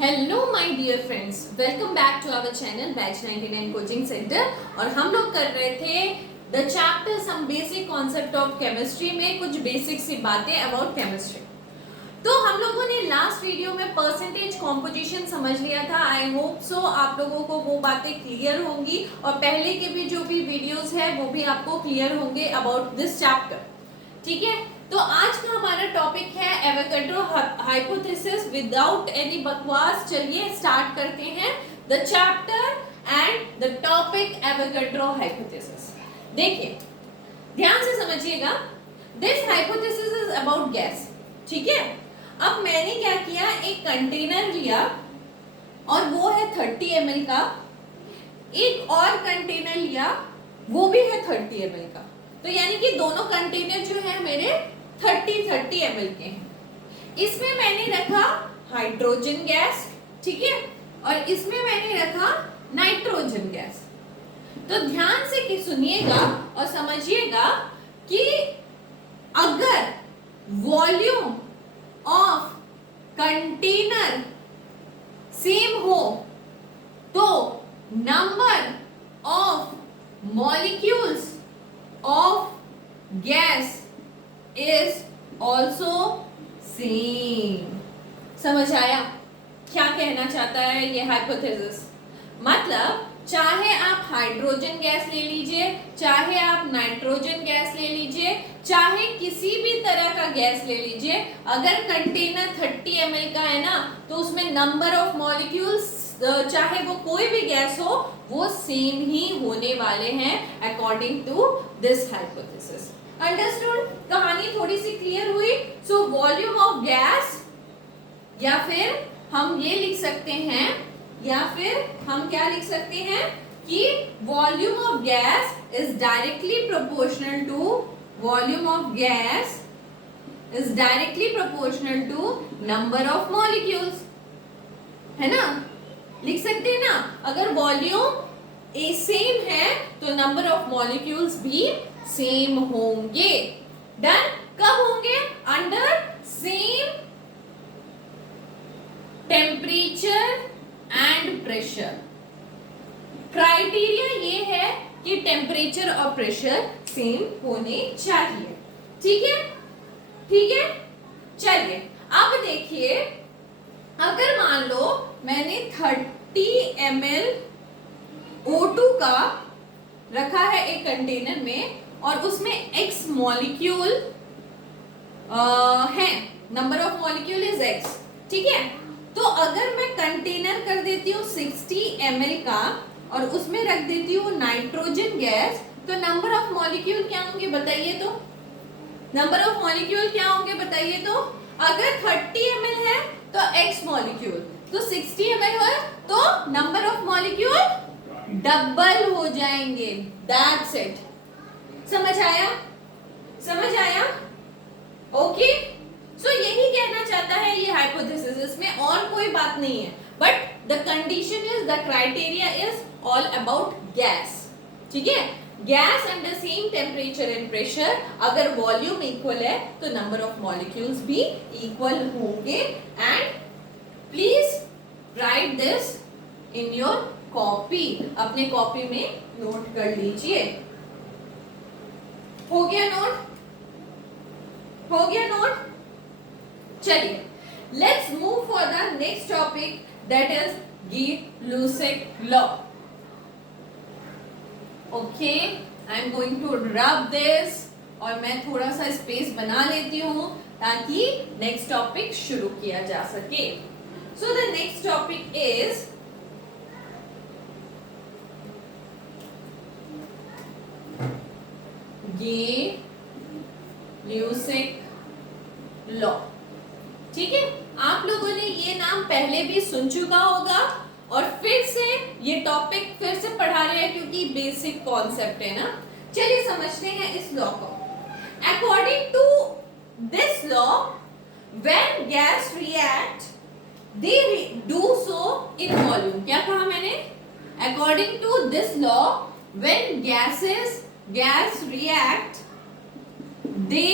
Hello my dear friends, welcome back to our channel batch 99 coaching centre. और हम लोग कर रहे थे the chapter some basic concept of chemistry में कुछ बेसिक सी बातें अबाउट केमिस्ट्री। तो हम लोगों ने लास्ट वीडियो में परसेंटेज कॉम्पोजिशन समझ लिया था। आई होप सो आप लोगों को वो बातें क्लियर होंगी और पहले के भी जो भी वीडियोस है वो भी आपको क्लियर होंगे अबाउट दिस चैप्टर। ठीक है, तो आज का हमारा टॉपिक है एवोगैड्रो हाइपोथेसिस। विदाउट एनी बकवास चलिए स्टार्ट करते हैं the chapter and the topic Avogadro hypothesis. देखिए ध्यान से समझिएगा, this hypothesis is about gas. ठीक है, अब मैंने क्या किया, एक कंटेनर लिया और वो है 30 ml का, एक और कंटेनर लिया वो भी है 30 ml का। तो यानी कि दोनों कंटेनर जो है मेरे 30 ml के हैं। इसमें मैंने रखा हाइड्रोजन गैस, ठीक है, और इसमें मैंने रखा नाइट्रोजन गैस। तो ध्यान से सुनिएगा और समझिएगा कि अगर वॉल्यूम ऑफ कंटेनर सेम हो तो number of molecules of gas is also same। समझ आया क्या कहना चाहता है ये हाइपोथेसिस? मतलब चाहे आप हाइड्रोजन गैस ले लीजिए, चाहे आप नाइट्रोजन गैस ले लीजिए, चाहे किसी भी तरह का गैस ले लीजिए, अगर कंटेनर 30 ml का है ना तो उसमें नंबर ऑफ मॉलिक्यूल्स चाहे वो कोई भी गैस हो वो सेम ही होने वाले हैं according to this hypothesis. Understood? कहानी थोड़ी सी क्लियर हुई? सो वॉल्यूम ऑफ गैस, या फिर हम ये लिख सकते हैं, या फिर हम क्या लिख सकते हैं कि volume of gas is directly proportional to volume of gas is directly proportional to number of molecules. है ना, लिख सकते हैं ना, अगर वॉल्यूम ए सेम है तो नंबर ऑफ मॉलिक्यूल्स भी सेम होंगे। डन? कब होंगे? Under same temperature and pressure. Criteria ये है कि टेम्परेचर और प्रेशर सेम होने चाहिए। ठीक है, ठीक है। चलिए अब देखिए, अगर मान लो मैंने 30 ml O2 का रखा है एक कंटेनर में और उसमें X मॉलिक्यूल है, number of molecule is X। ठीक है, तो अगर मैं कंटेनर कर देती हूँ 60 ml का और उसमें रख देती हूँ नाइट्रोजन गैस, तो नंबर ऑफ मॉलिक्यूल क्या होंगे बताइए? तो नंबर ऑफ मॉलिक्यूल क्या होंगे बताइए? तो अगर 30 ml है तो X मॉलिक्यूल, तो 60 ml है तो नंबर ऑफ मॉलिक्यूल डबल हो जाएंगे। That's it. समझ आया? समझ आया? ओके, सो यही कहना चाहता है ये हाइपोथेसिस, इसमें और कोई बात नहीं है। But the condition is, the criteria is all about gas. ठीक है, gas under same temperature and pressure, अगर वॉल्यूम इक्वल है तो नंबर ऑफ मॉलिक्यूल्स भी इक्वल होंगे। And please write this in your copy, अपने कॉपी में नोट कर लीजिए। हो गया नोट? हो गया नोट? चलिए let's move for the next topic, that is Gay Lussac law. Okay, I am going to rub this, और मैं थोड़ा सा स्पेस बना लेती हूँ ताकि नेक्स्ट टॉपिक शुरू किया जा सके। So the next topic is Gay Lussac law. ठीक है, आप लोगों ने ये नाम पहले भी सुन चुका होगा और फिर से ये टॉपिक फिर से पढ़ा रहे हैं क्योंकि बेसिक कॉन्सेप्ट है ना। चलिए समझते हैं इस लॉ को। According to this law, when gas react they do so in volume. क्या कहा मैंने? According to this law, when gas react they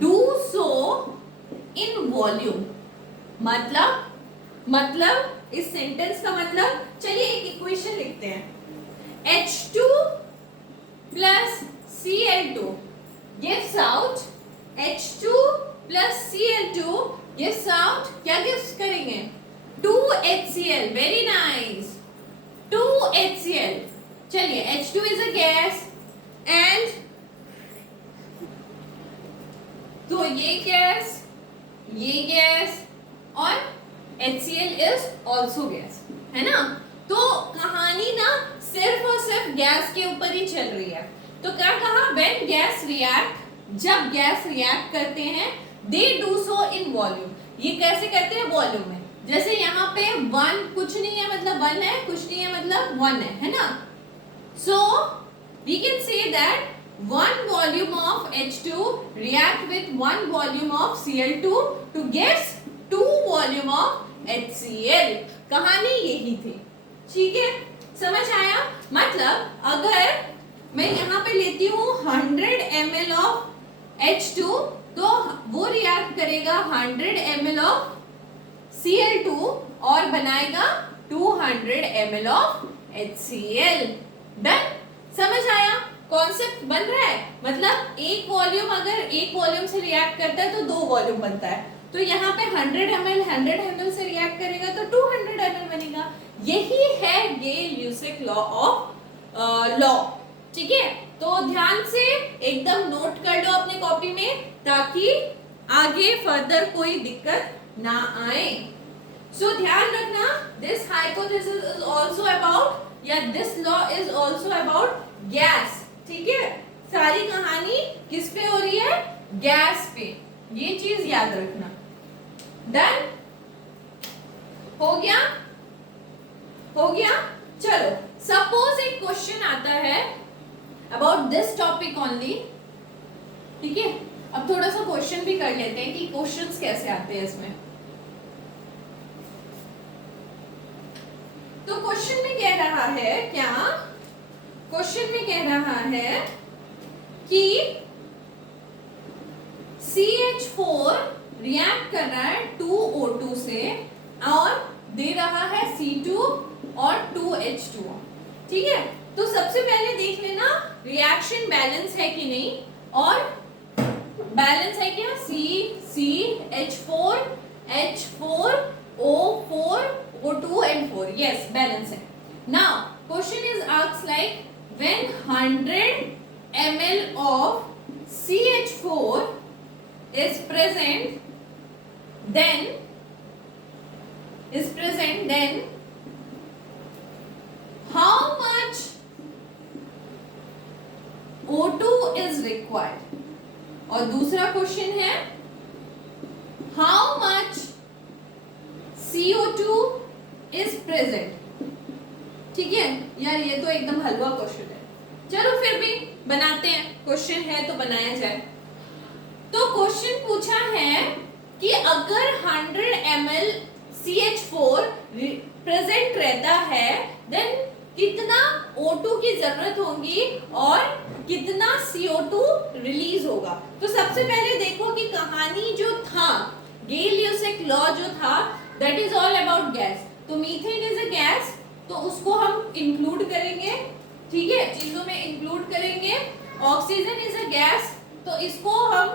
do so in volume. मतलब मतलब इस सेंटेंस का मतलब, चलिए एक इक्वेशन लिखते हैं, H2 plus Cl2 gives out H2 plus Cl2 gives out, क्या गिव्स करेंगे, 2HCl, वेरी नाइस, 2HCl। चलिए H2 is a gas and, तो ये गैस और HCl is also गैस, है ना। तो कहानी ना सिर्फ और सिर्फ गैस के ऊपर ही चल रही है। तो क्या कहा, when gas react, जब गैस रिएक्ट करते हैं, they do so in volume, ये कैसे करते हैं, वॉल्यूम में। जैसे यहाँ पे 1 कुछ नहीं है मतलब 1 है, कुछ नहीं है मतलब 1 है ना। So we can say that 1 volume of H2 react with 1 volume of Cl2 to get 2 volume of HCl। कहानी यही थी, ठीक है, समझ आया। मतलब अगर मैं यहाँ पे लेती हूँ 100 ml ऑफ H2, तो वो रिएक्ट करेगा 100 ml ऑफ Cl2 और बनाएगा 200 ml ऑफ HCl। डन, समझ आया, कॉन्सेप्ट बन रहा है। मतलब एक वॉल्यूम अगर एक वॉल्यूम से रिएक्ट करता है तो 2 वॉल्यूम बनता है। तो यहाँ पे 100 ml से रिएक्ट करेगा तो 200 ml बनेगा। यही है गेल-ल्यूसिक लॉ ऑफ लॉ, ठीक है। तो ध्यान से एकदम नोट कर लो अपने कॉपी में, ताकि आगे फर्दर कोई दिक्कत ना आए। सो ध्यान रखना, this hypothesis is also about, या this law is also about gas, ठीक है। सारी कहानी किस पे हो रही है, गैस पे, ये चीज याद रखना। डन, हो गया, हो गया। चलो, सपोज एक क्वेश्चन आता है अबाउट दिस टॉपिक ओनली, ठीक है। अब थोड़ा सा क्वेश्चन भी कर लेते हैं कि क्वेश्चंस कैसे आते हैं इसमें। तो क्वेश्चन में कह रहा है क्या, क्वेश्चन में कह रहा है कि CH4 रिएक्ट कर रहा है 2O2 से और दे रहा है C2 और 2H2, ठीक है। तो सबसे पहले देख लेना रिएक्शन बैलेंस है कि नहीं, और बैलेंस है क्या, H4 O4 O2 and 4, yes, balance है। Now question is asked like when 100 ml of CH4 is present, then how much O2 is required। और दूसरा क्वेश्चन है how much CO2 is present, ठीक है। यार ये तो एकदम हलवा क्वेश्चन है, चलो फिर भी बनाते हैं, क्वेश्चन है तो बनाया जाए। तो क्वेश्चन पूछा है कि अगर 100 ml CH4 प्रेजेंट रहता है, देन कितना O2 की जरूरत होगी और कितना CO2 रिलीज होगा। तो सबसे पहले देखो कि कहानी जो था, गेल-ल्यूसिक लॉ जो था, that is all about gas. तो मीथेन इज अ गैस, तो उसको हम इंक्लूड करेंगे, ठीक है, चीजों में इंक्लूड करेंगे। ऑक्सीजन इज अ गैस, तो इसको हम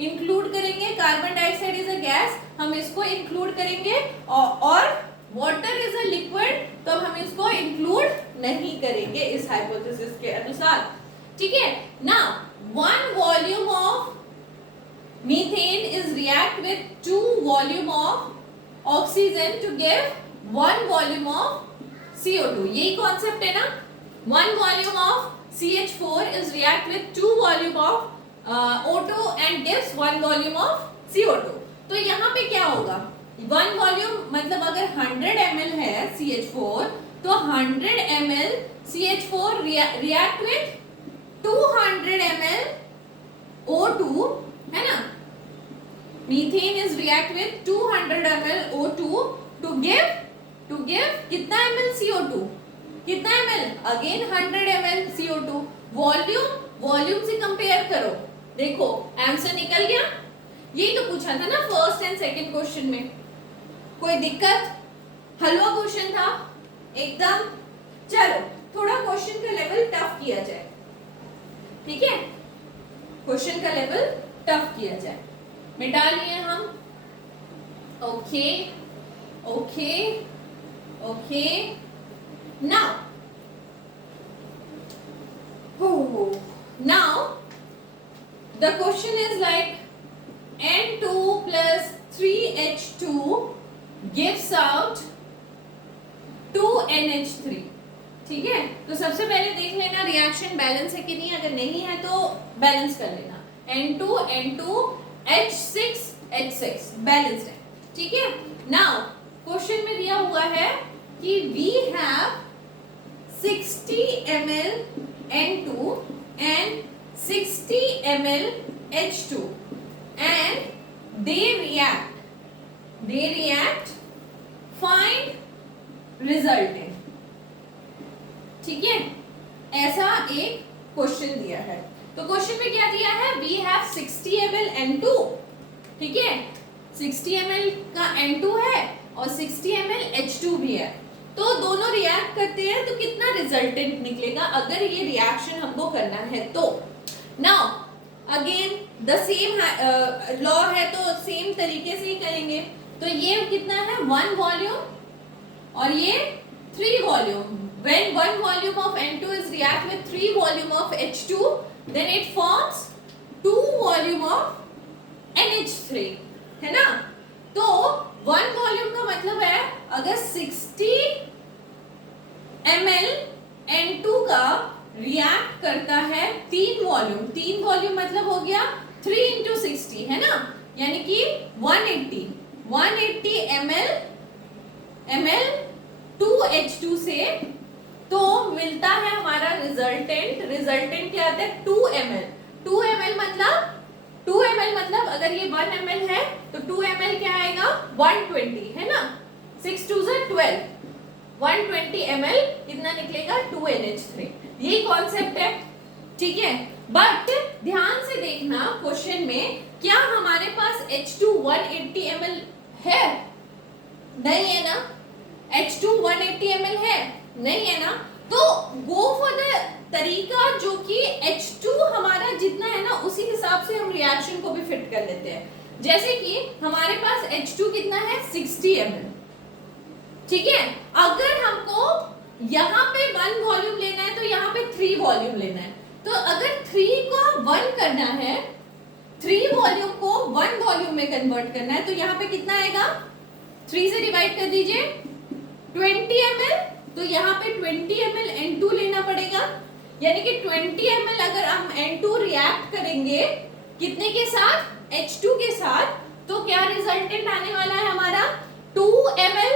इंक्लूड करेंगे। Carbon dioxide is a gas, हम इसको इंक्लूड करेंगे। और वाटर इज अ लिक्विड, तो हम इसको इंक्लूड नहीं करेंगे इस हाइपोथेसिस के अनुसार, ठीक है ना। 1 volume of methane is react with 2 volume of oxygen to give 1 volume of CO2, यही कॉन्सेप्ट है ना। 1 volume of CH4 is react with 2 volume of O2 and gives 1 volume of CO2। तो यहाँ पे क्या होगा, 1 वॉल्यूम मतलब अगर 100 ml है CH4, तो 100 ml CH4 react with 200 ml O2, है ना। Methane is react with 200 ml O2 to give कितना ml CO2, कितना ml, again 100 ml CO2। Volume से कंपेयर करो, देखो आंसर निकल गया। यही तो पूछा था ना फर्स्ट एंड सेकंड क्वेश्चन में, कोई दिक्कत, हलवा क्वेश्चन था एकदम। चलो थोड़ा क्वेश्चन का लेवल टफ किया जाए, ठीक है, क्वेश्चन का लेवल टफ किया जाए। मिटा लिए हम, okay okay okay. Now the question is like N2 plus 3H2 gives out 2NH3, ठीक है। तो सबसे पहले देख लेना रिएक्शन बैलेंस है कि नहीं, अगर नहीं है तो बैलेंस कर लेना। N2 N2 H6 H6 balance है, ठीक है। नाउ क्वेश्चन में दिया हुआ है कि we have 60 ml N2 and 60 ml H2 and they react, find resultant, ठीक है। ऐसा एक क्वेश्चन दिया है। तो क्वेश्चन में क्या दिया है, we have 60 ml N2, ठीक है, 60 ml का N2 है और 60 ml H2 भी है। तो दोनों रिएक्ट करते हैं तो कितना रिजल्टेंट निकलेगा अगर ये रिएक्शन हमको करना है तो। Now again the same law है तो सेम तरीके से ही करेंगे। तो ये कितना है, 1 वॉल्यूम और ये 3 volume. When 1 volume of N2 is react with 3 volume of H2, then it forms 2 volume of NH3, है ना। तो 1 वॉल्यूम का मतलब है अगर 60 ml N2 का रिएक्ट करता है 3 वॉल्यूम, 3 वॉल्यूम मतलब हो गया 3 into 60, है ना, यानी कि 180 ml 2H2 से तो मिलता है हमारा रिजल्टेंट क्या आता है, 2 ml मतलब अगर ये 1 ml है तो 2 ml क्या आएगा, 120, है ना, 6 2 12, 120 ml कितना निकलेगा, 2NH3। यही कॉन्सेप्ट है, ठीक है। बट ध्यान से देखना क्वेश्चन में, क्या हमारे पास H2 180 ml है, नहीं है ना, H2 180 ml है, नहीं है ना। तो गो फॉर द तरीका जो कि H2 हमारा जितना है ना उसी हिसाब से हम रिएक्शन को भी फिट कर लेते हैं। जैसे कि हमारे पास H2 कितना है, 60 ml, ठीक है। अगर हमको यहाँ पे 1 वॉल्यूम लेना है तो यहाँ पे 3 वॉल्यूम लेना है। तो अगर 3 को 1 करना है, 3 वॉल्यूम को 1 वॉल्यूम में कन्वर्ट करना है तो यहाँ पे कितना आएगा, 3 से डिवाइड कर दीजिए, 20 ml। तो यहाँ पे 20 ml N2 लेना पड़ेगा, यानी कि 20 ml अगर हम N2 रिएक्ट करेंगे कितने के साथ, H2 के साथ, तो क्या रिजल्टेंट आने वाला है हमारा, 2 ml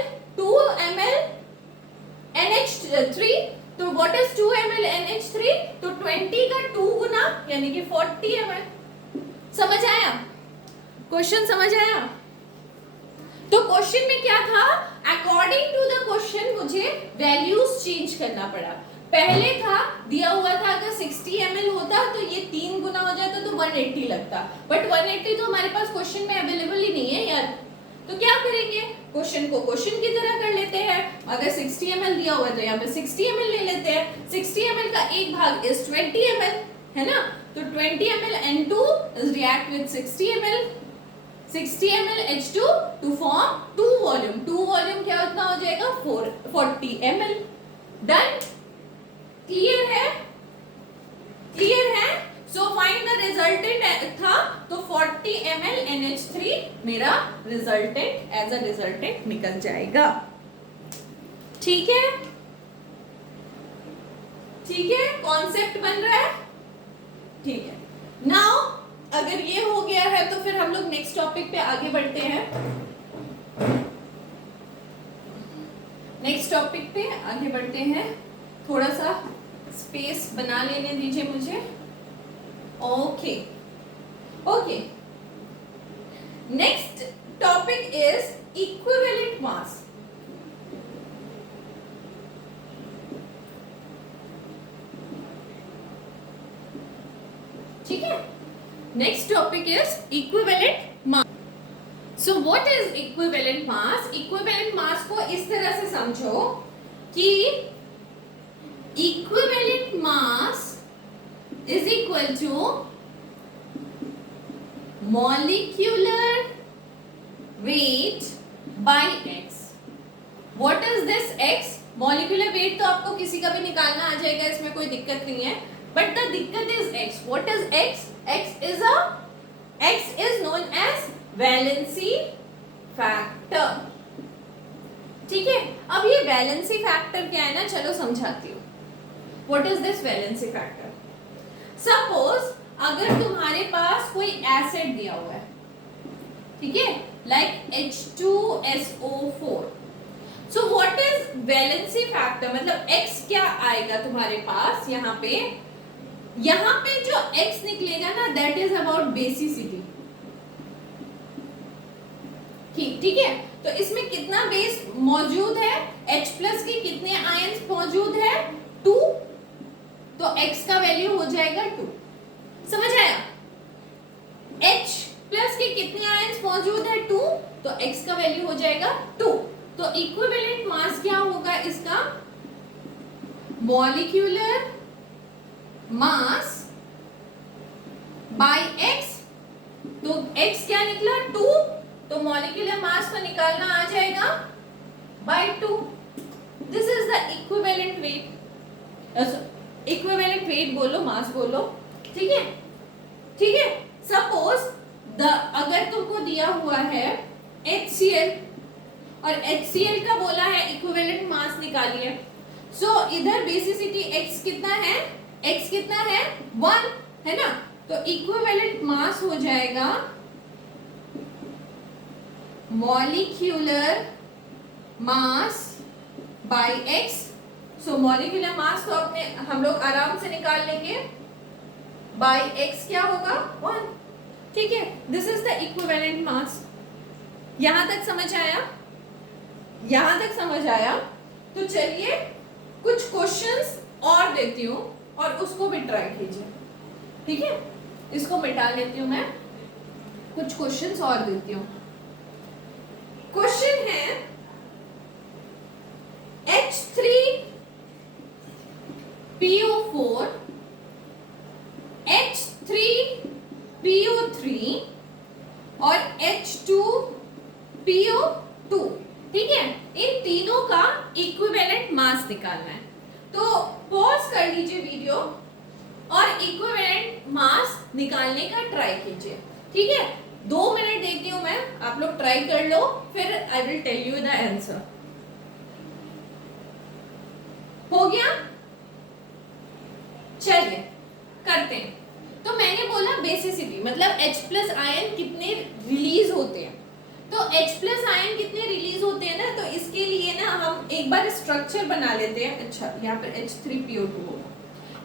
NH3। तो व्हाट इज 2 ml NH3, तो 20 का 2 गुना यानी कि 40 ml। समझ आया, क्वेश्चन समझ आया। तो क्वेश्चन में क्या था, अकॉर्डिंग टू द क्वेश्चन मुझे वैल्यूज चेंज करना पड़ा। पहले था दिया हुआ था अगर 60 ml होता तो ये 3 गुना हो जाता तो 180 लगता, बट 180 तो हमारे पास क्वेश्चन में अवेलेबल ही नहीं है यार। तो क्या करेंगे, क्वेश्चन को क्वेश्चन की तरह कर लेते हैं। अगर 60 ml दिया हुआ है तो यहाँ पे 60 ml ले लेते हैं। 60 ml का एक भाग इज 20 ml, है ना। तो 20 ml N2 is react with 60 ml H2 to form 2 volume. 2 volume क्या उतना हो जाएगा, 40 ml। डन, क्लियर है, क्लियर है। सो फाइंड द रिजल्टेंट था, तो 40 ml NH3 मेरा रिजल्टेंट एज अ रिजल्टेंट निकल जाएगा, ठीक है, ठीक है, कॉन्सेप्ट बन रहा है, ठीक है। नाउ अगर ये हो गया है तो फिर हम लोग नेक्स्ट टॉपिक पे आगे बढ़ते हैं। नेक्स्ट टॉपिक पे आगे बढ़ते हैं, थोड़ा सा स्पेस बना लेने दीजिए मुझे। Okay okay, next topic is equivalent mass. ठीक है, next topic is equivalent mass. So what is equivalent mass? Equivalent mass को इस तरह से समझो कि equivalent mass is equal to molecular weight by x. What is this x? Molecular weight तो आपको किसी का भी निकालना आ जाएगा, इसमें कोई दिक्कत नहीं है, बट द दिक्कत is x. What is x? x is known as valency factor. ठीक है, अब ये वैलेंसी फैक्टर क्या है ना, चलो समझाती हूँ. What is this valency factor? Suppose अगर तुम्हारे पास कोई एसिड दिया हुआ है, ठीक है, like H2SO4. So what is valency factor? मतलब x क्या आएगा तुम्हारे पास यहाँ पे जो x निकलेगा ना, दैट इज अबाउट बेसिसिटी. ठीक है, तो इसमें कितना बेस मौजूद है? H प्लस के कितने आयंस मौजूद है? 2. तो x का वैल्यू हो जाएगा 2. समझ आया? H प्लस के कितने आयंस मौजूद है? 2. तो x का वैल्यू हो जाएगा 2. तो इक्विवेलेंट मास क्या होगा इसका? Molecular mass by x. तो x क्या निकला? 2. तो मॉलिक्यूलर मास को निकालना आ जाएगा by 2. This is the equivalent weight. Equivalent weight बोलो, मास बोलो. ठीक है, ठीक है. सपोज अगर तुमको दिया हुआ है HCl और HCl का बोला है इक्विवेलेंट मास निकालिए. सो इधर बेसिसिटी x कितना है? x कितना है? 1 है ना. तो इक्विवेलेंट मास हो जाएगा molecular mass by x. So molecular mass तो अपने हम लोग आराम से निकाल लेंगे. बाय x क्या होगा? 1. ठीक है, this is the equivalent mass. यहां तक समझ आया? यहां तक समझ आया? तो चलिए कुछ क्वेश्चंस और देती हूं और उसको भी ट्राई कीजिए. ठीक है, इसको मिटा लेती हूं मैं, कुछ क्वेश्चंस और देती हूं. क्वेश्चन है H3PO4 H3PO3 और H2PO2. ठीक है, इन तीनों का इक्विवेलेंट मास निकालना है. तो पॉज कर लीजिए वीडियो और इक्विवेलेंट मास निकालने का ट्राई कीजिए. ठीक है, 2 मिनट देती हूं मैं, आप लोग ट्राई कर लो, फिर I will tell you the answer. हो गया? चलिए करते हैं. तो मैंने बोला बेसिसिटी मतलब H प्लस आयन कितने रिलीज होते हैं. तो H प्लस आयन कितने रिलीज होते हैं ना, तो इसके लिए ना हम एक बार स्ट्रक्चर बना लेते हैं. अच्छा, यहाँ पर H3PO2 होगा.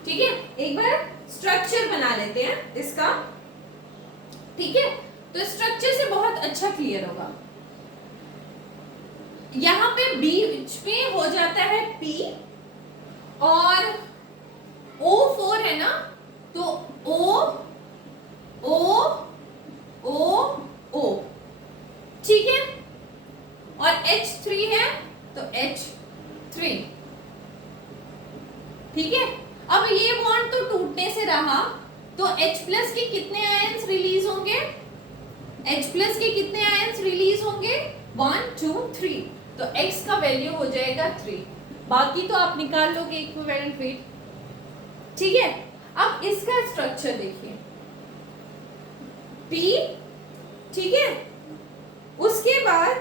ठीक है, एक बार स्ट्रक्चर बना लेते हैं इसका. ठीक है, तो स्ट्रक्चर से बहुत अच्छा क्लियर होगा. यहाँ पे बीच में हो जाता है P और O4 है ना, तो O O O O. ठीक है, और H3 है तो H3. ठीक है, अब ये बॉन्ड तो टूटने से रहा, तो H प्लस के कितने आयंस रिलीज होंगे? H प्लस के कितने आयंस रिलीज होंगे? 1 2 3. तो X का वैल्यू हो जाएगा 3. बाकी तो आप निकाल लोगे इक्विवेलेंट वेट. ठीक है, अब इसका स्ट्रक्चर देखिए. P, ठीक है, उसके बाद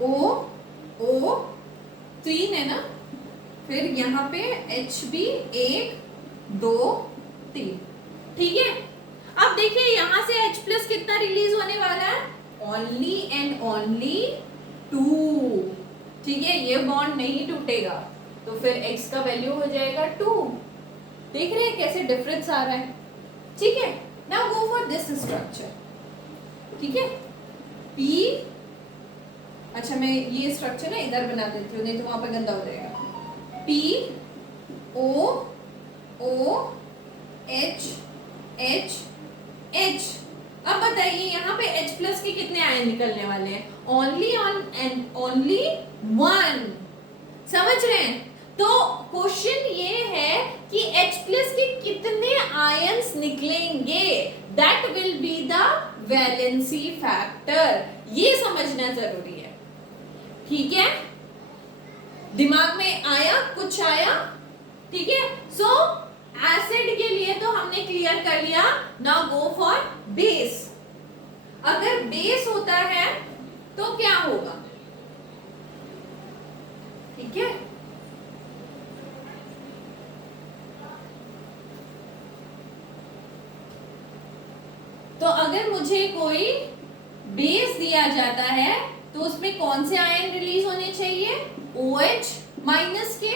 O O 3 है ना, फिर यहाँ पे HB 1 2 3. ठीक है, अब देखिए यहाँ से H प्लस कितना रिलीज होने वाला है? Only and only 2. ठीक है, ये बॉन्ड नहीं टूटेगा, तो फिर X का वैल्यू हो जाएगा 2. देख रहे हैं कैसे डिफरेंस आ रहा है? ठीक है, now go for this structure. ठीक है, P, अच्छा मैं ये स्ट्रक्चर ना इधर बना देती हूँ, नहीं तो वहां पर गंदा हो जाएगा. P O O H H H। अब बताइए यहाँ पे H प्लस के कितने आयन निकलने वाले हैं? Only on and only one. समझ रहे हैं? तो क्वेश्चन ये है कि H प्लस के कितने आयंस निकलेंगे, that will be the valency factor. ये समझना जरूरी है, ठीक है? दिमाग में आया, कुछ आया? ठीक है। सो एसिड के लिए तो हमने क्लियर कर लिया। Now go for base. अगर बेस होता है तो क्या होगा? ठीक है, तो अगर मुझे कोई बेस दिया जाता है तो उसमें कौन से आयन रिलीज होने चाहिए? OH माइनस के,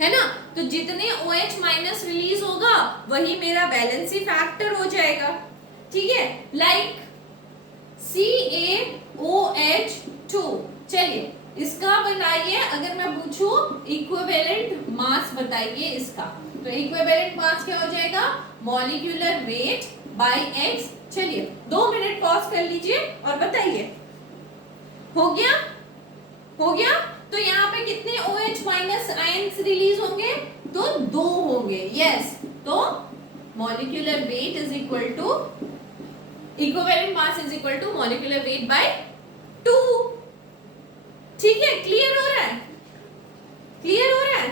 है ना? तो जितने OH माइनस रिलीज होगा वही मेरा वैलेंसी फैक्टर हो जाएगा, ठीक है? Like CaOH2। चलिए इसका बनाइए। अगर मैं पूछूं इक्विवेलेंट मास बताइए इसका, तो इक्विवेलेंट मास क्या हो जाएगा? Molecular weight by x। चलिए 2 मिनट पॉज कर लीजिए और बताइए। हो गया? हो गया? तो यहाँ पे कितने OH माइनस आयंस रिलीज होंगे? तो 2 होंगे। यस, तो molecular weight is equal to equivalent mass is equal to molecular weight by 2। ठीक है, क्लियर हो रहा है? क्लियर हो रहा है?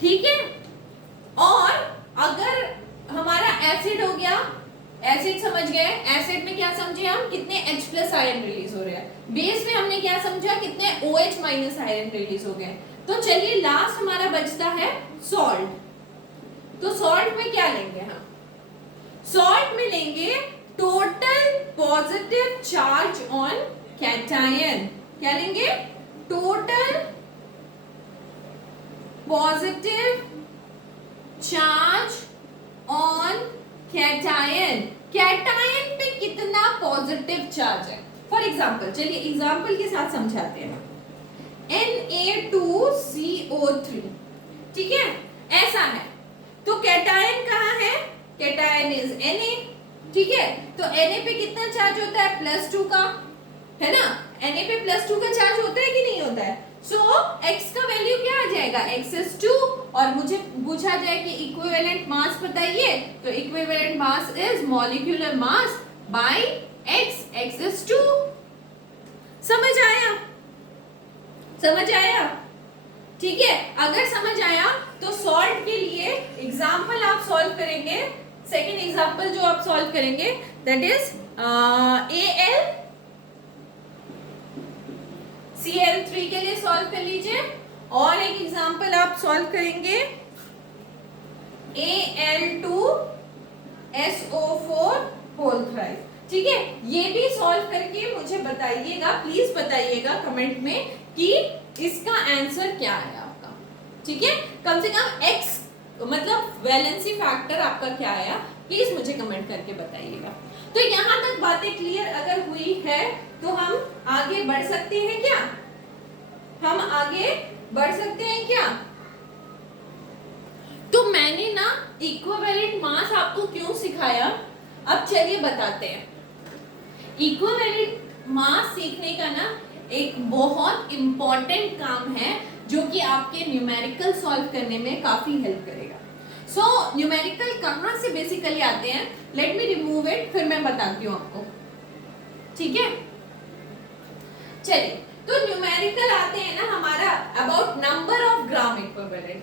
ठीक है। और अगर हमारा एसिड हो गया, एसिड समझ गए? एसिड में क्या समझे हम? कितने H प्लस आयन रिलीज हो रहे हैं। बेस में हमने क्या समझा? कितने OH माइनस आयन रिलीज हो गए। तो चलिए लास्ट हमारा बचता है सॉल्ट। तो सॉल्ट में क्या लेंगे हम? सॉल्ट में लेंगे total positive charge on cation. क्या लेंगे? Total positive charge on cation. Cation पे कितना पॉजिटिव चार्ज है? फॉर एग्जाम्पल, चलिए एग्जाम्पल के साथ समझाते हैं। Na2CO3, ठीक है, ऐसा है। तो कैटायन कहाँ है? कैटायन इज Na, ठीक है। तो Na पे कितना चार्ज होता है? +2 का, है ना? Na पे +2 का चार्ज होता है कि नहीं होता है? सो x का वैल्यू क्या आ जाएगा? x is 2। और मुझे पूछा जाए कि इक्विवेलेंट मास बताइए, तो equivalent mass is molecular mass by x। x is 2। समझ आया? समझ आया? ठीक है। अगर समझ आया तो सॉल्ट के लिए एग्जाम्पल आप सॉल्व करेंगे। सेकेंड एग्जाम्पल जो आप सॉल्व करेंगे दैट इज AlCl3 के लिए सॉल्व कर लीजिए। और एक एग्जाम्पल आप सॉल्व करेंगे Al2SO4 होल थ्राइस। ठीक है, ये भी सॉल्व करके मुझे बताइएगा, प्लीज बताइएगा कमेंट में कि इसका आंसर क्या है आपका। ठीक है, कम से कम x मतलब वैलेंसी फैक्टर आपका क्या आया, प्लीज मुझे कमेंट करके बताइएगा। तो यहां तक बातें क्लियर अगर हुई है तो हम आगे बढ़ सकते हैं क्या? हम आगे बढ़ सकते हैं क्या? तो मैंने ना इक्विवेलेंट मास आपको क्यों सिखाया, अब चलिए बताते हैं। इक्विवेलेंट मास सीखने का ना एक बहुत इंपॉर्टेंट काम है जो कि आपके न्यूमेरिकल सॉल्व करने में काफी हेल्प करेगा। सो न्यूमेरिकल कहां से बेसिकली आते हैं, लेट मी रिमूव इट, फिर मैं बताती हूँ आपको। ठीक है, चलिए, तो न्यूमेरिकल आते हैं ना हमारा about number of gram equivalent.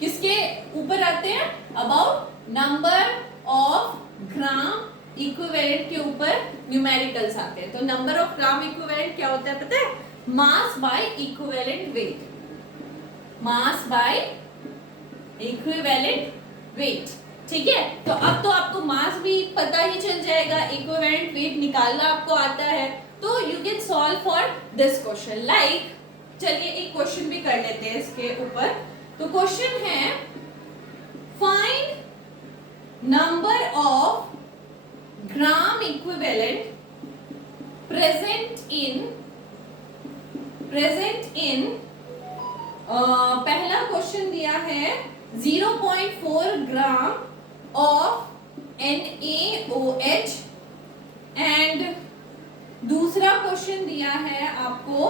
किसके ऊपर आते हैं? About number of gram equivalent के ऊपर न्यूमेरिकल्स आते हैं। तो नंबर ऑफ ग्राम इक्विवेलेंट क्या होता है पता है? मास by equivalent wait. Mass by equivalent wait. ठीक है, तो अब तो आपको मास भी पता ही चल जाएगा, इक्विवेलेंट वेट निकालना आपको आता है, तो you can solve for this question. Like चलिए एक क्वेश्चन भी कर लेते हैं इसके ऊपर। तो क्वेश्चन है find number of gram equivalent present in पहला क्वेश्चन दिया है 0.4 ग्राम ऑफ NaOH एंड दूसरा क्वेश्चन दिया है आपको,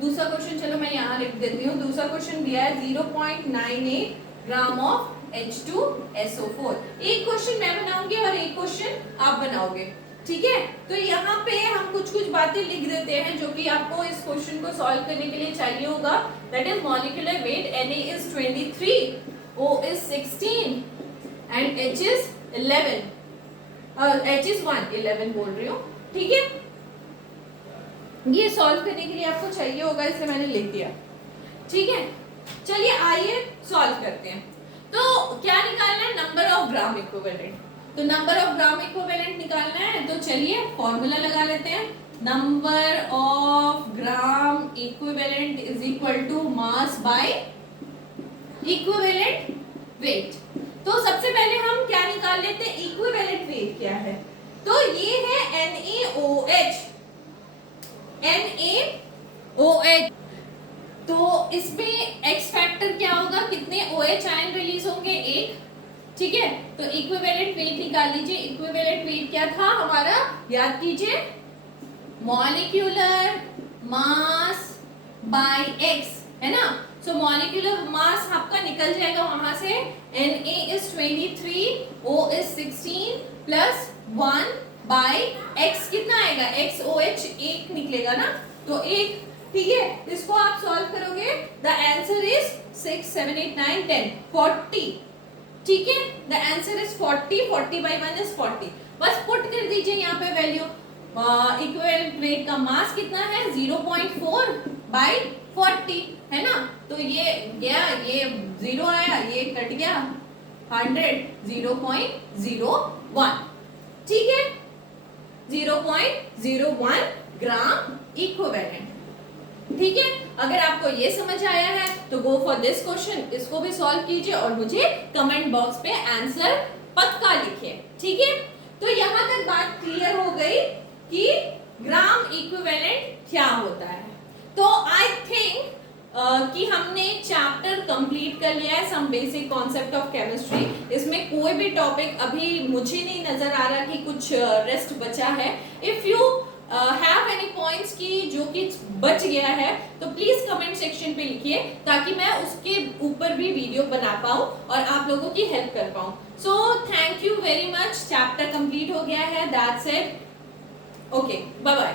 दूसरा क्वेश्चन चलो मैं यहाँ लिख देती हूँ। दूसरा क्वेश्चन दिया है 0.98 ग्राम ऑफ H2SO4। एक क्वेश्चन मैं बनाऊंगी और एक क्वेश्चन आप बनाओगे, ठीक है। तो यहाँ पे हम कुछ कुछ बातें लिख देते हैं जो कि आपको इस क्वेश्चन को सॉल्व करने के लिए चाहिए होगा। That is molecular weight Na is 23, O is 16 and H is 11, H is 1, 11 बोल रही हूँ, ठीक है। ये सॉल्व करने के लिए आपको चाहिए होगा, इसलिए मैंने लिख दिया, ठीक है। चलिए आइए सॉल्व करते हैं। तो क्या निकालना है, नंबर ऑफ ग्राम इक्विवेलेंट। तो नंबर ऑफ ग्राम इक्विवेलेंट निकालना है, तो चलिए फॉर्मूला लगा लेते हैं। Number of gram equivalent is equal to mass by equivalent weight. तो सबसे पहले हम क्या निकाल लेते हैं, इक्विवेलेंट वेट क्या है। तो ये है NaOH, NaOH। तो इसमें एक्स फैक्टर क्या होगा, कितने OH आयन रिलीज होंगे, एक, ठीक है। तो इक्विवेलेंट वेट निकाल लीजिए। इक्विवेलेंट वेट क्या था हमारा, याद कीजिए, मॉलिक्यूलर मास बाय एक्स, है ना। सो मॉलिक्यूलर मास आपका निकल जाएगा वहां से, Na is 23, O is 16 plus 1 by x कितना आएगा, XOH एक निकलेगा ना, तो एक, ठीक है। इसको आप सॉल्व करोगे, द आंसर इज 6 7 8 9 10 40, ठीक है। The answer is 40, 40 by 1 is 40। बस पुट कर दीजिए यहाँ पे वैल्यू। इक्विवेलेंट वेट का मास कितना है, 0.4 बाय 40, है ना। तो ये गया, ये 0 आया, ये कट गया, 100, 0.01, ठीक है, 0.01 ग्राम इक्विवेलेंट, ठीक है। अगर आपको ये समझ आया है तो गो फॉर दिस क्वेश्चन, इसको भी सॉल्व कीजिए और मुझे कमेंट बॉक्स पे आंसर पक्का लिखिए, ठीक है। तो यहाँ तक बात क्लियर हो गई कि ग्राम इक्विवेलेंट क्या होता है। तो आई थिंक कि हमने चैप्टर कंप्लीट कर लिया है, some basic concept of chemistry. इसमें कोई भी टॉपिक अभी मुझे नहीं नजर आ रहा कि कुछ रेस्ट बचा है। If you have any points की जो कि बच गया है तो प्लीज कमेंट सेक्शन पे लिखिए, ताकि मैं उसके ऊपर भी वीडियो बना पाऊँ और आप लोगों की हेल्प कर पाऊँ। So thank you very much, chapter complete हो गया है, that's it, okay, bye bye.